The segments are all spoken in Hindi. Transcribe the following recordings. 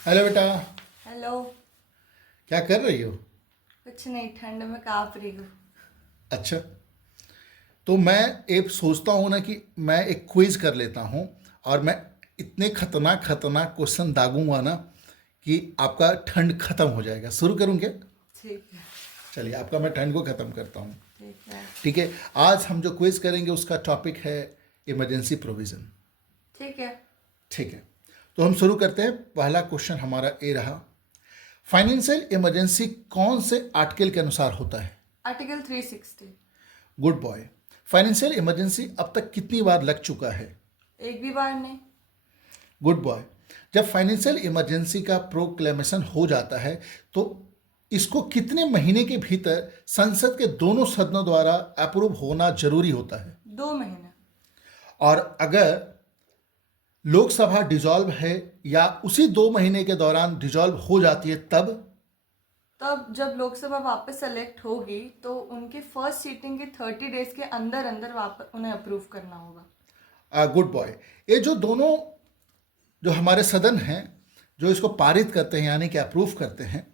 हेलो बेटा। हेलो। क्या कर रही हो? कुछ नहीं, ठंड में कांप रही हूँ। अच्छा। तो मैं एक सोचता हूँ ना कि मैं एक क्विज कर लेता हूँ, और मैं इतने खतरनाक खतरनाक क्वेश्चन दागूंगा ना कि आपका ठंड खत्म हो जाएगा। शुरू करूँ क्या? ठीक है। चलिए, आपका मैं ठंड को खत्म करता हूँ। ठीक है। ठीक है। आज हम जो क्विज करेंगे उसका टॉपिक है इमरजेंसी प्रोविज़न। ठीक है। ठीक है। तो हम शुरू करते हैं। पहला क्वेश्चन हमारा ए रहा, फाइनेंशियल इमरजेंसी कौन से आर्टिकल के अनुसार होता है? Article 360। Good boy. Financial emergency अब तक कितनी बार लग चुका है? एक भी बार नहीं। Good boy. जब फाइनेंशियल इमरजेंसी का प्रोक्लेमेशन हो जाता है तो इसको कितने महीने के भीतर संसद के दोनों सदनों द्वारा अप्रूव होना जरूरी होता है? 2 महीने। और अगर लोकसभा डिसॉल्व है या उसी 2 महीने के दौरान डिसॉल्व हो जाती है तब? तब जब लोकसभा वापस सेलेक्ट होगी तो उनकी फर्स्ट सीटिंग के 30 डेज के अंदर अंदर वापस उन्हें अप्रूव करना होगा। Good boy. ये जो दोनों जो हमारे सदन हैं जो इसको पारित करते हैं यानी कि अप्रूव करते हैं,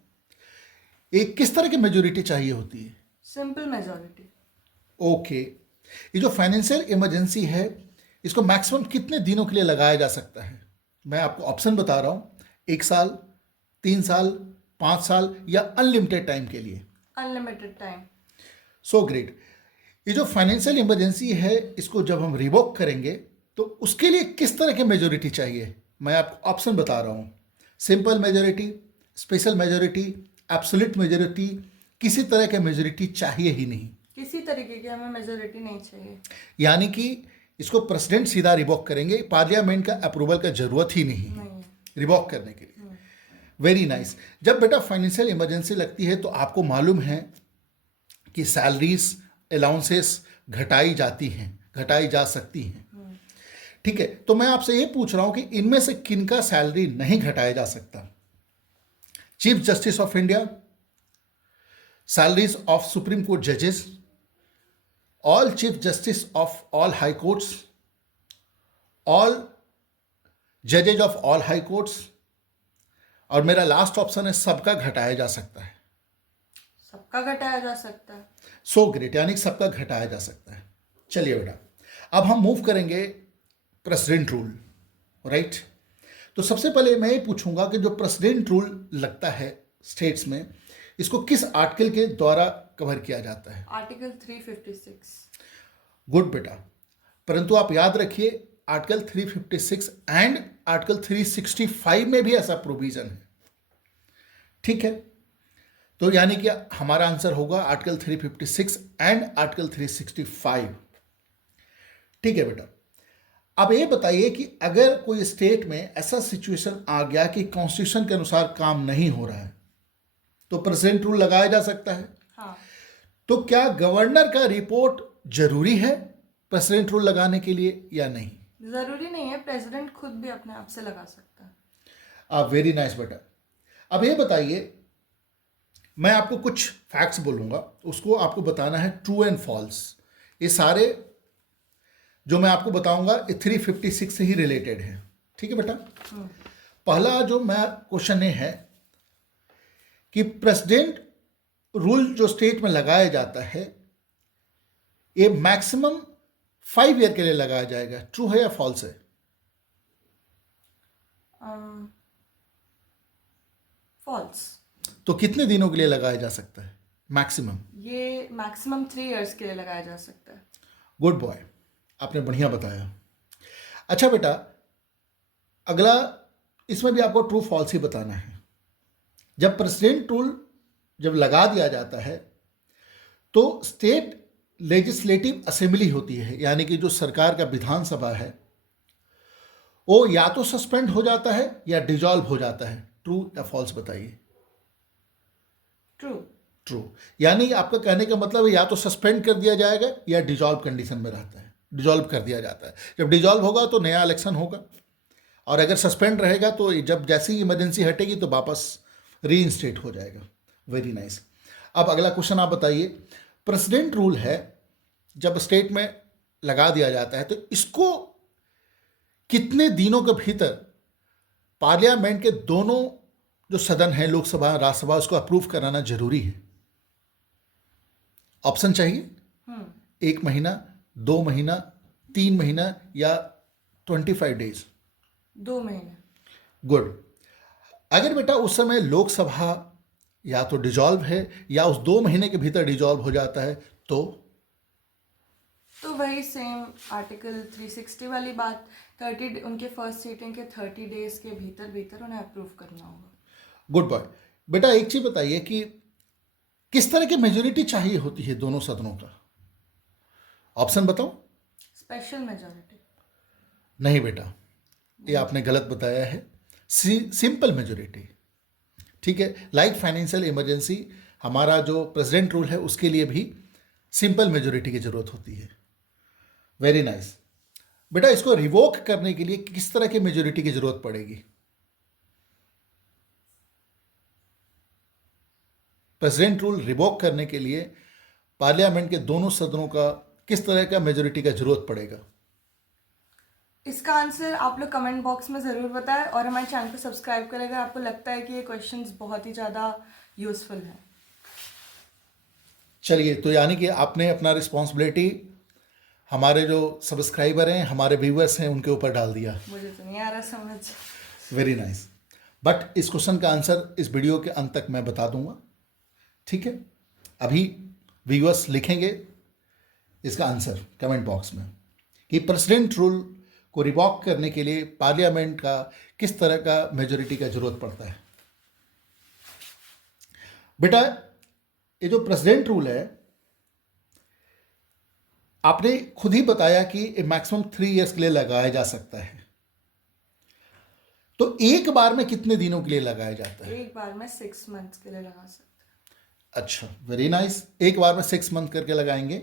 एक किस तरह की मेजोरिटी चाहिए होती है? Simple majority. ओके। ये जो फाइनेंशियल इमरजेंसी है इसको मैक्सिमम कितने दिनों के लिए लगाया जा सकता है? मैं आपको ऑप्शन बता रहा हूँ। 1 साल, 3 साल, 5 साल या अनलिमिटेड टाइम के लिए? Unlimited time. So great. ये जो फाइनेंशियल इमरजेंसी है इसको जब हम रिवोक करेंगे तो उसके लिए किस तरह की मेजोरिटी चाहिए? मैं आपको ऑप्शन बता रहा हूँ। Simple majority, special majority, absolute majority, किसी तरह की मेजोरिटी चाहिए ही नहीं। किसी तरीके की हमें मेजोरिटी नहीं चाहिए। यानी कि इसको प्रेसिडेंट सीधा रिवॉक करेंगे, पार्लियामेंट का अप्रूवल का जरूरत ही नहीं है नहीं है। रिवॉक करने के लिए। Very nice. जब बेटा फाइनेंशियल इमरजेंसी लगती है तो आपको मालूम है कि सैलरीज, अलाउंसेस घटाई जाती हैं, घटाई जा सकती हैं। ठीक है। तो मैं आपसे ये पूछ रहा हूं कि इनमें से किनका सैलरी नहीं घटाया जा सकता? Chief justice of India, salaries of supreme court जजेस, all chief justice of all high courts, all जजेज of all high courts, और मेरा लास्ट ऑप्शन है सबका घटाया जा सकता है। सबका घटाया जा सकता है। सो ग्रेट, यानी कि सबका घटाया जा सकता है। चलिए बेटा, अब हम मूव करेंगे प्रेसिडेंट रूल। राइट। तो सबसे पहले मैं ये पूछूंगा कि जो प्रेसिडेंट रूल लगता है स्टेट्स में, इसको किस आर्टिकल के द्वारा कवर किया जाता है? आर्टिकल 356। गुड बेटा। परंतु आप याद रखिए, आर्टिकल 356 एंड आर्टिकल 365 में भी ऐसा प्रोविजन है। ठीक है। तो यानी कि हमारा आंसर होगा आर्टिकल 356 एंड आर्टिकल 365। ठीक है बेटा। अब ये बताइए कि अगर कोई स्टेट में ऐसा सिचुएशन आ गया कि कॉन्स्टिट्यूशन के अनुसार काम नहीं हो रहा है तो प्रेसिडेंट रूल लगाया जा सकता है। हाँ। तो क्या गवर्नर का रिपोर्ट जरूरी है प्रेसिडेंट रूल लगाने के लिए या नहीं? जरूरी नहीं है, प्रेसिडेंट खुद भी अपने आप से लगा सकता है। आप वेरी नाइस बेटा। अब ये बताइए, मैं आपको कुछ फैक्ट्स बोलूंगा, उसको आपको बताना है ट्रू एंड फॉल्स। ये सारे जो मैं आपको बताऊंगा ये 356 से ही रिलेटेड है। ठीक है बेटा। पहला जो मैं क्वेश्चन ये है कि प्रेसिडेंट रूल जो स्टेट में लगाया जाता है ये मैक्सिमम 5 ईयर के लिए लगाया जाएगा। ट्रू है या फॉल्स है? फॉल्स। तो कितने दिनों के लिए लगाया जा सकता है मैक्सिमम? ये मैक्सिमम 3 इयर्स के लिए लगाया जा सकता है। गुड बॉय, आपने बढ़िया बताया। अच्छा बेटा, अगला इसमें भी आपको ट्रू फॉल्स ही बताना है। जब प्रेसिडेंट रूल जब लगा दिया जाता है तो स्टेट लेजिस्लेटिव असेंबली होती है, यानी कि जो सरकार का विधानसभा है वो या तो सस्पेंड हो जाता है या डिजॉल्व हो जाता है। ट्रू या फॉल्स बताइए? ट्रू। ट्रू। यानी आपका कहने का मतलब है या तो सस्पेंड कर दिया जाएगा या डिजॉल्व कंडीशन में रहता है, डिजॉल्व कर दिया जाता है। जब डिजॉल्व होगा तो नया इलेक्शन होगा, और अगर सस्पेंड रहेगा तो जब जैसी ही इमरजेंसी हटेगी तो वापस रीइंस्टेट हो जाएगा। Very nice. अब अगला क्वेश्चन आप बताइए। प्रेसिडेंट रूल है जब स्टेट में लगा दिया जाता है तो इसको कितने दिनों के भीतर पार्लियामेंट के दोनों जो सदन हैं, लोकसभा राज्यसभा, उसको अप्रूव कराना जरूरी है। ऑप्शन चाहिए? 1 महीना, 2 महीना, 3 महीना या 25 डेज? 2 महीने। गुड। अगर बेटा उस समय लोकसभा या तो डिजॉल्व है या उस 2 महीने के भीतर डिजॉल्व हो जाता है तो वही सेम आर्टिकल 360 वाली बात, 30 उनके फर्स्ट सीटिंग के 30 डेज के भीतर भीतर उन्हें अप्रूव करना होगा। Good boy. बेटा एक चीज बताइए कि किस तरह की मेजोरिटी चाहिए होती है दोनों सदनों का? ऑप्शन बताओ। Special majority. नहीं बेटा, ये आपने गलत बताया है। Simple majority. ठीक है, लाइक फाइनेंशियल इमरजेंसी, हमारा जो प्रेसिडेंट रूल है उसके लिए भी सिंपल मेजोरिटी की जरूरत होती है। Very nice. बेटा इसको रिवोक करने के लिए किस तरह की मेजोरिटी की जरूरत पड़ेगी? प्रेसिडेंट रूल रिवोक करने के लिए पार्लियामेंट के दोनों सदनों का किस तरह का मेजोरिटी का जरूरत पड़ेगा? इसका आंसर आप लोग कमेंट बॉक्स में ज़रूर बताएं और हमारे चैनल को सब्सक्राइब करें अगर आपको लगता है कि ये क्वेश्चंस बहुत ही ज़्यादा यूजफुल है। चलिए, तो यानी कि आपने अपना रिस्पॉन्सिबिलिटी हमारे जो सब्सक्राइबर हैं, हमारे व्यूअर्स हैं, उनके ऊपर डाल दिया। मुझे तो नहीं आ रहा समझ। Very nice. बट इस क्वेश्चन का आंसर इस वीडियो के अंत तक मैं बता दूंगा। ठीक है, अभी व्यूअर्स लिखेंगे इसका आंसर कमेंट बॉक्स में कि प्रेसिडेंट रूल को रिवॉक करने के लिए पार्लियामेंट का किस तरह का मेजोरिटी का जरूरत पड़ता है। बेटा ये जो प्रेसिडेंट रूल है, आपने खुद ही बताया कि मैक्सिमम 3 इयर्स के लिए लगाया जा सकता है। तो एक बार में कितने दिनों के लिए लगाया जाता है? एक बार में 6 मंथ्स के लिए लगा सकते हैं। अच्छा, वेरी नाइस। एक बार में 6 मंथ करके लगाएंगे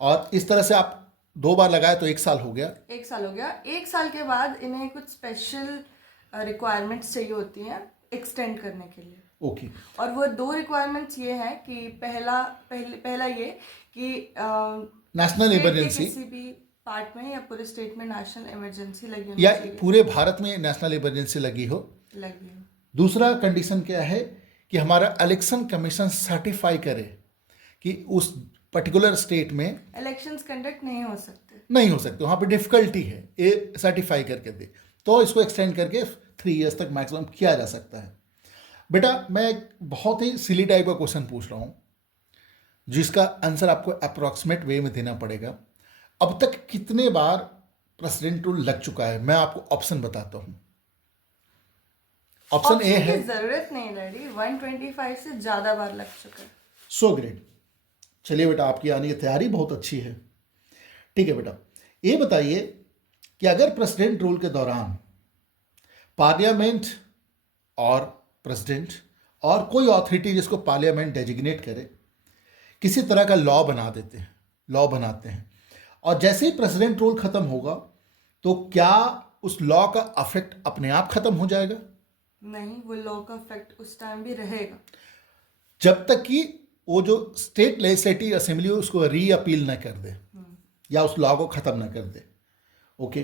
और इस तरह से आप 2 बार लगाए तो 1 साल हो गया। 1 साल हो गया। 1 साल के बाद इन्हें कुछ स्पेशल रिक्वायरमेंट्स चाहिए होती हैं एक्सटेंड करने के लिए। ओके। और वो 2 रिक्वायरमेंट्स ये हैं कि पहला ये कि नेशनल स्टेट के इमरजेंसी किसी भी पार्ट में या पूरे स्टेट में नेशनल इमरजेंसी लगी होनी या चाहिए, पूरे भारत में नेशनल इमरजेंसी लगी हो। दूसरा कंडीशन क्या है कि हमारा इलेक्शन कमीशन सर्टिफाई करे कि उस पर्टिकुलर स्टेट में इलेक्शंस कंडक्ट नहीं हो सकते, वहाँ पे डिफिकल्टी है, ये सर्टिफाई करके दे, तो इसको एक्सटेंड करके 3 इयर्स तक मैक्सिमम किया जा सकता है। बेटा मैं एक बहुत ही सिली टाइप का क्वेश्चन पूछ रहा हूँ जिसका आंसर आपको अप्रोक्सीमेट वे में देना पड़ेगा। अब तक कितने बार प्रेसिडेंट रूल लग चुका है? मैं आपको ऑप्शन बताता हूँ। ऑप्शन ए है, जरूरत नहीं डैडी, 125 से ज्यादा बार लग चुका है। So great. चलिए बेटा, आपकी आने की तैयारी बहुत अच्छी है। ठीक है बेटा, ये बताइए कि अगर प्रेसिडेंट रूल के दौरान पार्लियामेंट और प्रेसिडेंट और कोई अथॉरिटी जिसको पार्लियामेंट डेजिग्नेट करे किसी तरह का लॉ बनाते हैं और जैसे ही प्रेसिडेंट रूल खत्म होगा तो क्या उस लॉ का अफेक्ट अपने आप खत्म हो जाएगा? नहीं, वो लॉ का इफेक्ट उस टाइम भी रहेगा जब तक कि वो जो स्टेट लेजिस्लेटिव असेंबली उसको री अपील ना कर दे या उस लॉ को खत्म ना कर दे। ओके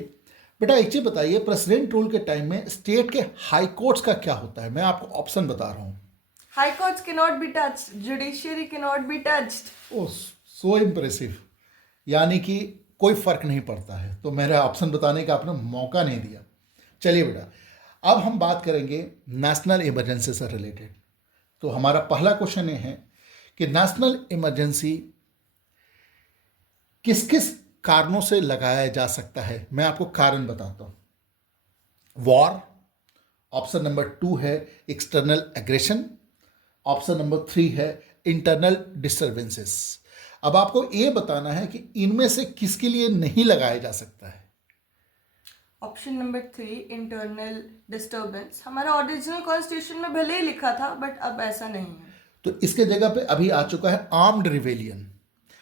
बेटा, एक चीज बताइए, प्रेसिडेंट रूल के टाइम में स्टेट के हाई कोर्ट्स का क्या होता है? मैं आपको ऑप्शन बता रहा हूँ। High courts can not be touched, judiciary can not be touched. Oh so impressive, यानी कि कोई फर्क नहीं पड़ता है। तो मेरा ऑप्शन बताने का आपने मौका नहीं दिया। चलिए बेटा, अब हम बात करेंगे नेशनल इमरजेंसी से रिलेटेड। तो हमारा पहला क्वेश्चन ये है कि नेशनल इमरजेंसी किस किस कारणों से लगाया जा सकता है? मैं आपको कारण बताता हूं। वॉर, ऑप्शन नंबर 2 है एक्सटर्नल एग्रेशन, ऑप्शन नंबर 3 है इंटरनल डिस्टर्बेंसेस। अब आपको ये बताना है कि इनमें से किसके लिए नहीं लगाया जा सकता है। ऑप्शन नंबर 3 इंटरनल डिस्टर्बेंस हमारा ओरिजिनल कॉन्स्टिट्यूशन में भले ही लिखा था बट अब ऐसा नहीं है, तो इसके जगह पे अभी आ चुका है आर्म्ड रिवेलियन।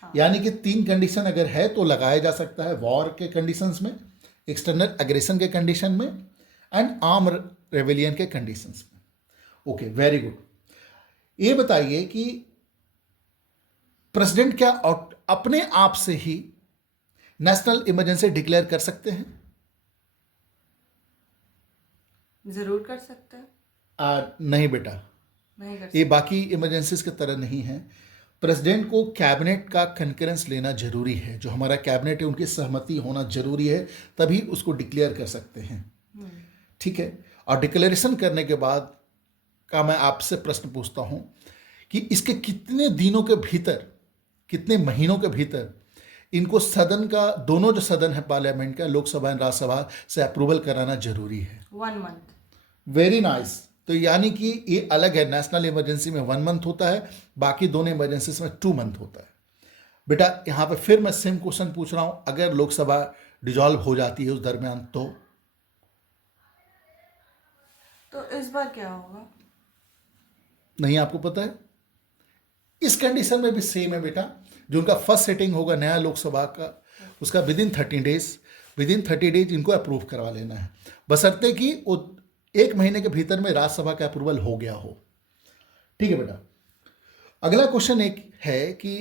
यानी कि 3 कंडीशन अगर है तो लगाया जा सकता है, वॉर के कंडीशंस में, एक्सटर्नल एग्रेशन के कंडीशन में एंड आर्म रेवेलियन के कंडीशंस में। Okay, very good. ये बताइए कि प्रेसिडेंट क्या अपने आप से ही नेशनल इमरजेंसी डिक्लेयर कर सकते हैं? जरूर कर सकते हैं। नहीं बेटा, नहीं कर ये सकते। बाकी इमरजेंसीज की तरह नहीं है। प्रेसिडेंट को कैबिनेट का कंकरेंस लेना जरूरी है, जो हमारा कैबिनेट है उनकी सहमति होना जरूरी है, तभी उसको डिक्लेयर कर सकते हैं। ठीक है, और डिक्लेरेशन करने के बाद का मैं आपसे प्रश्न पूछता हूं कि इसके कितने दिनों के भीतर, कितने महीनों के भीतर इनको सदन का, दोनों जो सदन है पार्लियामेंट का, लोकसभा और राज्यसभा से अप्रूवल कराना जरूरी है? 1 मंथ। Very nice. तो यानी कि ये अलग है, नेशनल इमरजेंसी में 1 मंथ होता है, बाकी दोनों इमरजेंसीज में 2 मंथ होता है। बेटा यहाँ पे फिर मैं सेम क्वेश्चन पूछ रहा हूं, अगर लोकसभा डिजॉल्व हो जाती है उस दरमियान तो इस बार क्या होगा? नहीं आपको पता है? इस कंडीशन में भी सेम है बेटा, जो उनका फर्स्ट सेटिंग होगा नया लोकसभा का, उसका विदिन 30 डेज इनको अप्रूव करवा लेना है, बशर्ते कि वो 1 महीने के भीतर में राज्यसभा का अप्रूवल हो गया हो। ठीक है बेटा, अगला क्वेश्चन एक है कि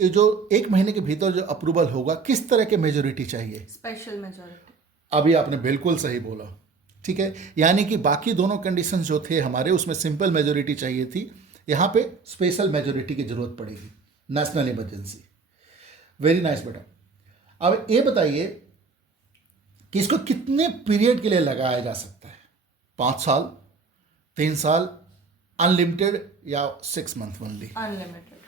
ये जो 1 महीने के भीतर जो अप्रूवल होगा, किस तरह के मेजोरिटी चाहिए? Special majority. अभी आपने बिल्कुल सही बोला। ठीक है, यानी कि बाकी दोनों कंडीशंस जो थे हमारे, उसमें सिंपल मेजोरिटी चाहिए थी, यहाँ पे स्पेशल मेजोरिटी की जरूरत पड़ेगी, नेशनल इमरजेंसी। वेरी नाइस बेटा। अब ये बताइए कि इसको कितने पीरियड के लिए लगाया जा सकता है? 5 साल, 3 साल, अनलिमिटेड या 6 मंथ ओनली? अनलिमिटेड।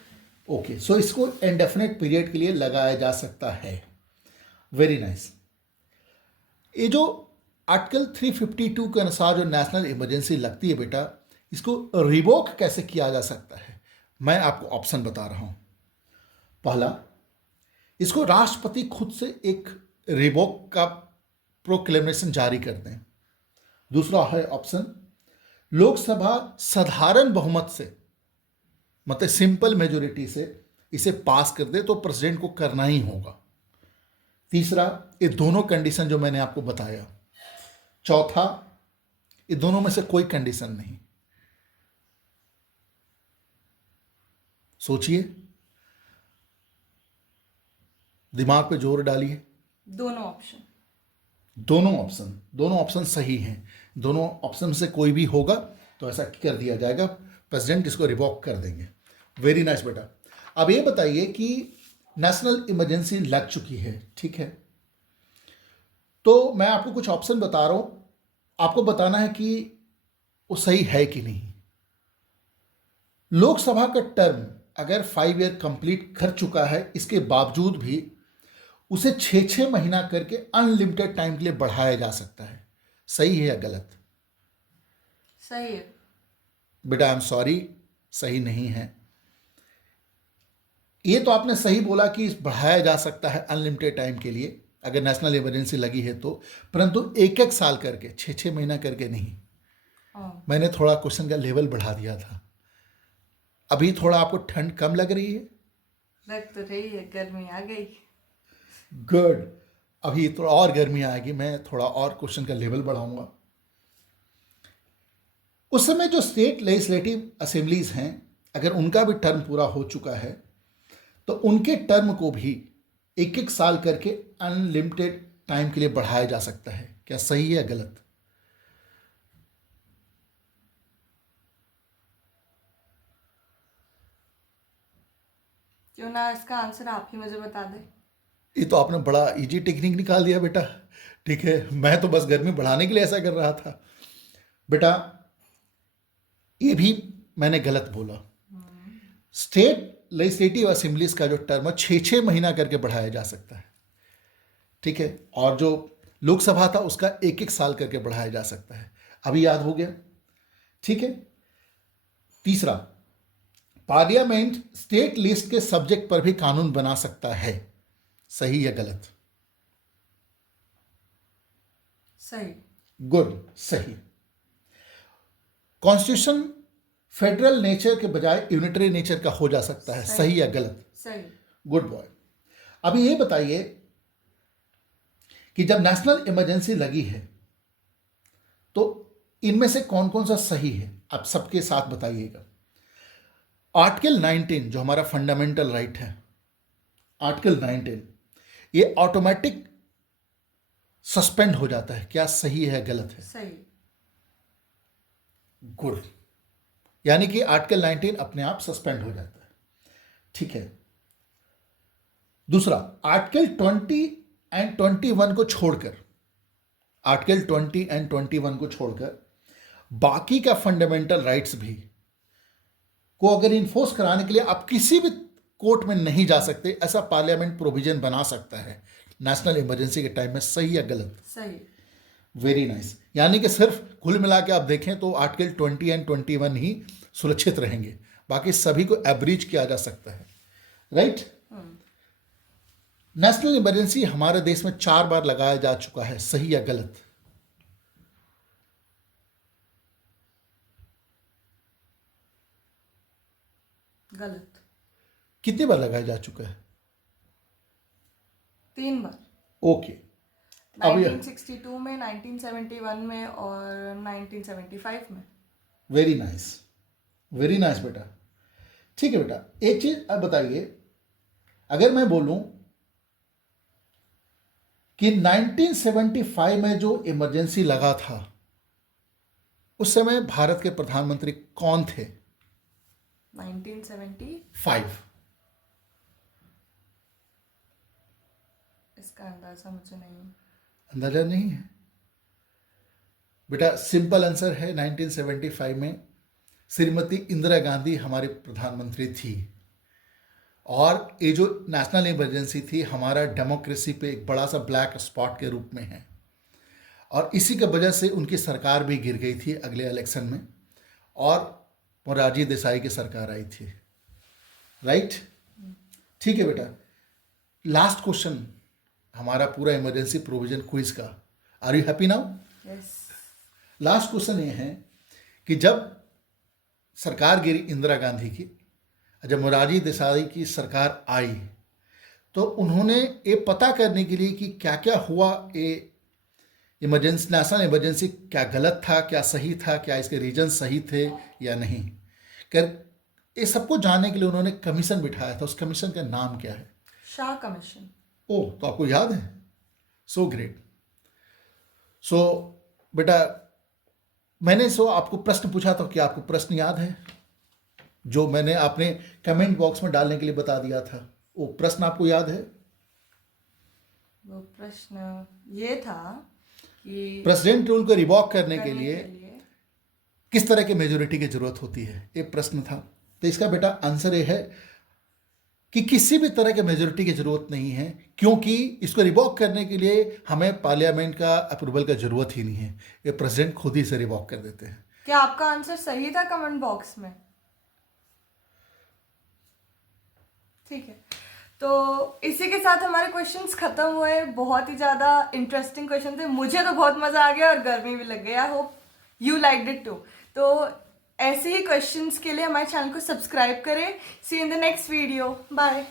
ओके, सो इसको इंडेफिनेट पीरियड के लिए लगाया जा सकता है। Very nice. ये जो आर्टिकल 352 के अनुसार जो नेशनल इमरजेंसी लगती है बेटा, इसको रिवोक कैसे किया जा सकता है? मैं आपको ऑप्शन बता रहा हूं। पहला, इसको राष्ट्रपति खुद से एक रिवोक का प्रोक्लेमेशन जारी कर दें। दूसरा है ऑप्शन, लोकसभा साधारण बहुमत से, मतलब सिंपल मेजोरिटी से इसे पास कर दे, तो प्रेसिडेंट को करना ही होगा। तीसरा, ये दोनों कंडीशन जो मैंने आपको बताया। चौथा, ये दोनों में से कोई कंडीशन नहीं। सोचिए, दिमाग पे जोर डालिए। दोनों ऑप्शन। दोनों ऑप्शन सही हैं। दोनों ऑप्शन से कोई भी होगा तो ऐसा कर दिया जाएगा, प्रेसिडेंट इसको रिवॉक कर देंगे। वेरी नाइस बेटा। अब ये बताइए कि नेशनल इमरजेंसी लग चुकी है, ठीक है, तो मैं आपको कुछ ऑप्शन बता रहा हूं, आपको बताना है कि वो सही है कि नहीं। लोकसभा का टर्म अगर 5 ईयर कंप्लीट कर चुका है, इसके बावजूद भी उसे 6 महीना करके अनलिमिटेड टाइम के लिए बढ़ाया जा सकता है। सही है या गलत? सही है बेटा आई एम सॉरी, सही नहीं है। ये तो आपने सही बोला कि बढ़ाया जा सकता है अनलिमिटेड टाइम के लिए अगर नेशनल इमरजेंसी लगी है तो, परंतु 1 साल करके, 6 महीना करके नहीं। मैंने थोड़ा क्वेश्चन का लेवल बढ़ा दिया था। अभी थोड़ा आपको ठंड कम लग रही है? लग तो रही है, गर्मी आ गई। गुड। अभी थोड़ा और गर्मी आएगी, मैं थोड़ा और क्वेश्चन का लेवल बढ़ाऊंगा। उस समय जो स्टेट लेजिस्लेटिव असेंबलीज हैं, अगर उनका भी टर्म पूरा हो चुका है तो उनके टर्म को भी 1 साल करके अनलिमिटेड टाइम के लिए बढ़ाया जा सकता है। क्या सही है या गलत? क्यों ना इसका आंसर आप ही मुझे बता दे। ये तो आपने बड़ा इजी टेक्निक निकाल दिया बेटा। ठीक है, मैं तो बस गर्मी बढ़ाने के लिए ऐसा कर रहा था। बेटा ये भी मैंने गलत बोला। स्टेट लेजिस्लेटिव असेंबलीज का जो टर्म है 6 महीना करके बढ़ाया जा सकता है, ठीक है, और जो लोकसभा था उसका 1 साल करके बढ़ाया जा सकता है। अभी याद हो गया, ठीक है। तीसरा, पार्लियामेंट स्टेट लिस्ट के सब्जेक्ट पर भी कानून बना सकता है। सही या गलत? सही। गुड, सही। कॉन्स्टिट्यूशन फेडरल नेचर के बजाय यूनिटरी नेचर का हो जा सकता है। सही या गलत? सही। Good boy. अभी ये बताइए कि जब नेशनल इमरजेंसी लगी है तो इनमें से कौन कौन सा सही है, आप सबके साथ बताइएगा। आर्टिकल 19 जो हमारा फंडामेंटल राइट है, आर्टिकल 19 ये ऑटोमेटिक सस्पेंड हो जाता है। क्या सही है गलत है? सही। गुड, यानी कि आर्टिकल 19 अपने आप सस्पेंड हो जाता है। ठीक है। दूसरा, आर्टिकल 20 एंड 21 को छोड़कर, आर्टिकल 20 एंड 21 को छोड़कर बाकी का फंडामेंटल राइट्स भी को अगर इन्फोर्स कराने के लिए आप किसी भी कोर्ट में नहीं जा सकते, ऐसा पार्लियामेंट प्रोविजन बना सकता है नेशनल इमरजेंसी के टाइम में। सही या गलत? सही। Very nice. यानी कि सिर्फ कुल मिला के आप देखें तो आर्टिकल 20 एंड 21 ही सुरक्षित रहेंगे, बाकी सभी को एब्रीच किया जा सकता है। राइट? नेशनल इमरजेंसी हमारे देश में 4 बार लगाया जा चुका है। सही या गलत? गलत। कितनी बार लगाया जा चुका है? 3 बार। ओके। अब 1962 में, 1971 में और 1975 में। वेरी नाइस, वेरी नाइस बेटा। ठीक है बेटा, एक चीज अब बताइए, अगर मैं बोलूं कि 1975 में जो इमरजेंसी लगा था, उस समय भारत के प्रधानमंत्री कौन थे? 1975। इसका अंदाजा मुझे नहीं। अंदाजा नहीं है बेटा? सिंपल आंसर है, 1975 में श्रीमती इंदिरा गांधी हमारी प्रधानमंत्री थी। और ये जो नेशनल इमरजेंसी थी हमारा डेमोक्रेसी पे एक बड़ा सा ब्लैक स्पॉट के रूप में है, और इसी की वजह से उनकी सरकार भी गिर गई थी अगले इलेक्शन में, और मोरारजी देसाई की सरकार आई थी। राइट? ठीक है बेटा, लास्ट क्वेश्चन हमारा पूरा इमरजेंसी प्रोविजन क्विज का। Are you happy now? Yes. Last question ये है कि जब सरकार गिरी इंदिरा गांधी की, जब मोरारजी देसाई की सरकार आई, तो उन्होंने ये पता करने के लिए कि क्या क्या हुआ, ये इमरजेंसी, नेशनल इमरजेंसी क्या गलत था, क्या सही था, क्या इसके रीजन सही थे या नहीं, कर ये सबको जानने के लिए उन्होंने कमीशन बिठाया था। उस कमीशन का नाम क्या है? शाह कमीशन। ओह, तो आपको याद है? So great. सो बेटा, मैंने आपको प्रश्न पूछा था कि आपको प्रश्न याद है जो मैंने आपने कमेंट बॉक्स में डालने के लिए बता दिया था? वो प्रश्न आपको याद है? वो प्रश्न ये था कि प्रेसिडेंट रूल को रिवॉक करने के लिए किस तरह की मेजोरिटी की जरूरत होती है, ये प्रश्न था। तो इसका बेटा आंसर ये है कि किसी भी तरह के मेजोरिटी की जरूरत नहीं है, क्योंकि इसको रिवॉक करने के लिए हमें पार्लियामेंट का अप्रूवल का जरूरत ही नहीं है, ये प्रेसिडेंट खुद ही से रिवॉक कर देते हैं। क्या आपका आंसर सही था कमेंट बॉक्स में? ठीक है, तो इसी के साथ हमारे क्वेश्चंस खत्म हुए। बहुत ही ज़्यादा इंटरेस्टिंग क्वेश्चन थे, मुझे तो बहुत मज़ा आ गया और गर्मी भी लग गई। I hope you liked it too. तो ऐसे ही क्वेश्चंस के लिए हमारे चैनल को सब्सक्राइब करें। See in the next video. Bye.